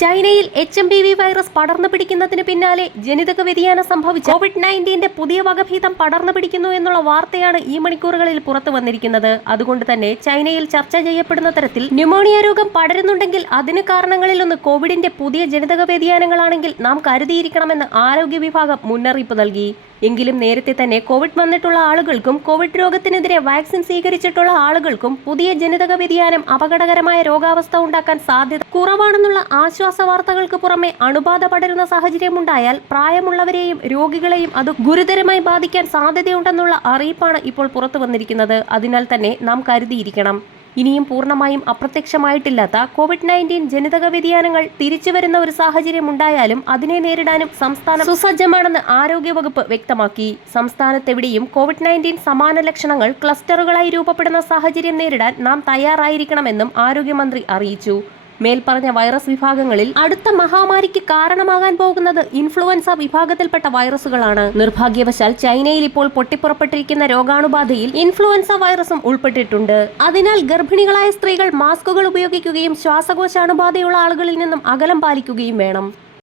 ചൈനയിൽ HMPV virus പടർന്നു പിടിക്കുന്നതിന് പിന്നാലെ ജനിതക വ്യതിയാനം സംഭവിച്ച COVID-19 പുതിയ വകഭേദം പടർന്നു പിടിക്കുന്നു എന്നുള്ള വാർത്തയാണ് ഈ മണിക്കൂറുകളിൽ പുറത്തു വന്നിരിക്കുന്നത്. അതുകൊണ്ട് തന്നെ ചൈനയിൽ ചർച്ച ചെയ്യപ്പെടുന്ന തരത്തിൽ ന്യൂമോണിയ രോഗം പടരുന്നുണ്ടെങ്കിൽ അതിന് കാരണങ്ങളിലൊന്ന് കോവിഡിന്റെ പുതിയ ജനിതക വ്യതിയാനങ്ങളാണെങ്കിൽ നാം കരുതിയിരിക്കണമെന്ന് ആരോഗ്യ വിഭാഗം മുന്നറിയിപ്പ് നൽകി. എങ്കിലും നേരത്തെ തന്നെ കോവിഡ് വന്നിട്ടുള്ള ആളുകൾക്കും കോവിഡ് രോഗത്തിനെതിരെ വാക്സിൻ സ്വീകരിച്ചിട്ടുള്ള ആളുകൾക്കും പുതിയ ജനിതക വ്യതിയാനം അപകടകരമായ രോഗാവസ്ഥ ഉണ്ടാക്കാൻ സാധ്യത കുറവാണെന്നുള്ള ആശ്വാസ വാർത്തകൾക്ക് പുറമെ അണുബാധ പടരുന്ന സാഹചര്യമുണ്ടായാൽ പ്രായമുള്ളവരെയും രോഗികളെയും അത് ഗുരുതരമായി ബാധിക്കാൻ സാധ്യതയുണ്ടെന്നുള്ള അറിയിപ്പാണ് ഇപ്പോൾ പുറത്തു വന്നിരിക്കുന്നത്. അതിനാൽ തന്നെ നാം കരുതിയിരിക്കണം. ഇനിയും പൂർണ്ണമായും അപ്രത്യക്ഷമായിട്ടില്ലാത്ത COVID-19 ജനിതക വ്യതിയാനങ്ങൾ തിരിച്ചുവരുന്ന ഒരു സാഹചര്യം ഉണ്ടായാലും അതിനെ നേരിടാനും സംസ്ഥാനം സുസജ്ജമാണെന്ന് ആരോഗ്യവകുപ്പ് വ്യക്തമാക്കി. സംസ്ഥാനത്തെവിടെയും COVID-19 സമാന ലക്ഷണങ്ങൾ ക്ലസ്റ്ററുകളായി രൂപപ്പെടുന്ന സാഹചര്യം നേരിടാൻ നാം തയ്യാറായിരിക്കണമെന്നും ആരോഗ്യമന്ത്രി അറിയിച്ചു. മേൽപ്പറഞ്ഞ വൈറസ് വിഭാഗങ്ങളിൽ അടുത്ത മഹാമാരിക്ക് കാരണമാകാൻ പോകുന്നത് ഇൻഫ്ലുവൻസ വിഭാഗത്തിൽപ്പെട്ട വൈറസുകളാണ്. നിർഭാഗ്യവശാൽ ചൈനയിൽ ഇപ്പോൾ പൊട്ടിപ്പുറപ്പെട്ടിരിക്കുന്ന രോഗാണുബാധയിൽ ഇൻഫ്ലുവൻസ വൈറസും ഉൾപ്പെട്ടിട്ടുണ്ട്. അതിനാൽ ഗർഭിണികളായ സ്ത്രീകൾ മാസ്കുകൾ ഉപയോഗിക്കുകയും ശ്വാസകോശ അണുബാധയുള്ള ആളുകളിൽ നിന്നും അകലം പാലിക്കുകയും വേണം.